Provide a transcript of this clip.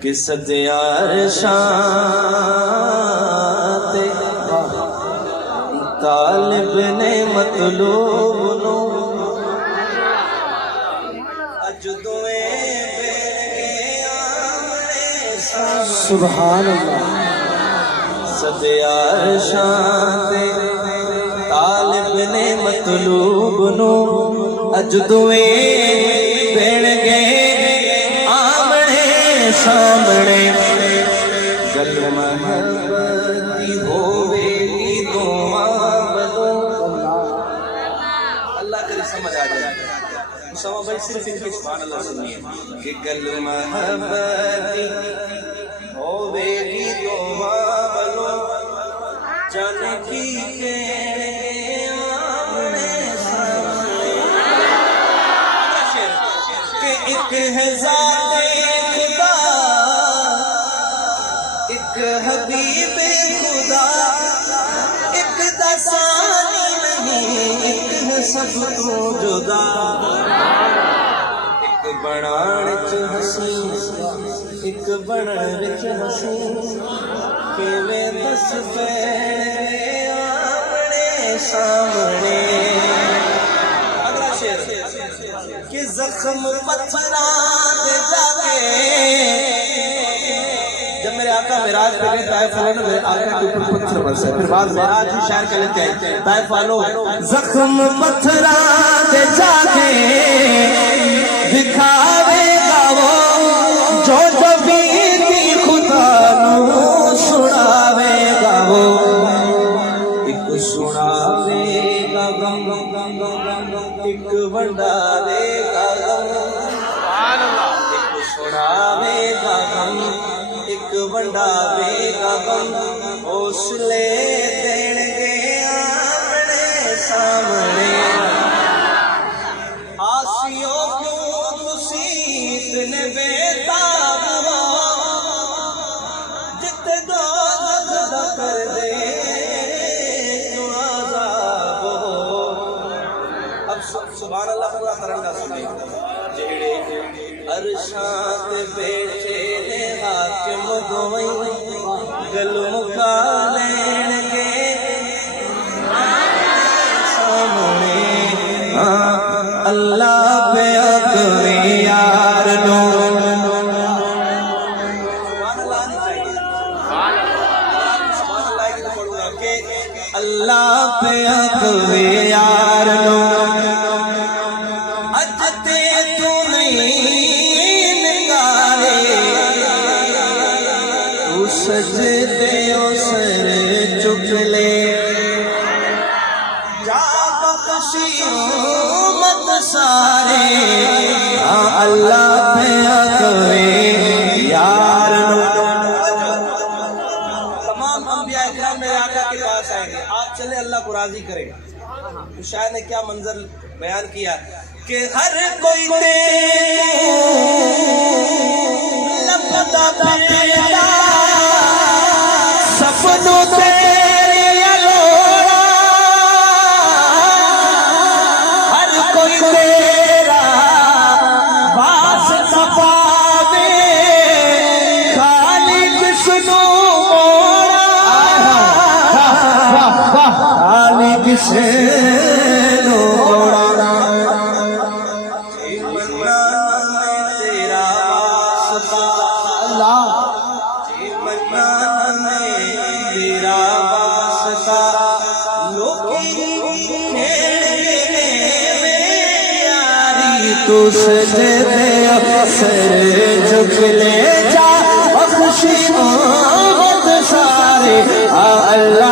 کہ صدیار شان تے طالب نے مطلوب نو اج دوئے سبحان اللہ صدیار شان تے طالب نے مطلوب نو اج دوئے بین گئے آمنے سامنے گل محبت دی ہووے گی دعا بلو اللہ کرے سمجھ آ جائے مسلمان بھائی صرف ان کے سبحان اللہ سنیے کہ گل محبت دی ہووے گی دعا بلو جان کی کے ایک ہے ذات خدا ایک حبیب خدا ایک دسانی نہیں ایک ہے سب تو جدا ایک بڑان چ حسین ایک بڑن وچ حسین کہ میں دس پہ آمنے سامنے اگلا شعر کہ زخم پتھران دے جاگے جب میرے آقا معراج پہ گئے طائف والوں نے میرے آقا کے اوپر پتھر برسے پھر بعد معراج ہی شاعر کہہ لیتے ہیں طائف والوں زخم پتھران دے جاگے دکھاوے گا وہ جو بیتی خدا نو سناوے گا وہ ایک سناوے گا غم ایک بنداوے گا غم ایک سناوے گا غم ایک بنداوے گا غم حوصلے دین گے آمنے سامنے آسیوں کیوں تسیت نے بیتاب ہو جت دوزخ دا کر دے تو عذاب ہو اب سبحان اللہ پورا ترنگا سنے جڑے عرشات بیٹھے نے حاکم دوئی گل مکا لین گے سامنے اللہ پہ اکوے یار نو اللہ پہ اکوے یار نو اج تے تو نہیں نگارے تو سجدے او سر چک لے جا بخشی امت سارے اللہ پہ اکوے یار نو تمام انبیاء اکرام میرے آقا کے پاس آئیں گے آپ چلے اللہ کو راضی کرے گا شاعر نے کیا منظر بیان کیا کہ ہر کوئی لپتا پیدا سپنوں تیری الوڑا ہر کوئی تیرا واسطہ پاوے خالق سنو موڑا خالق سنو موڑا تو سجدے سر جھک لے جا بخشی امت سارے اللہ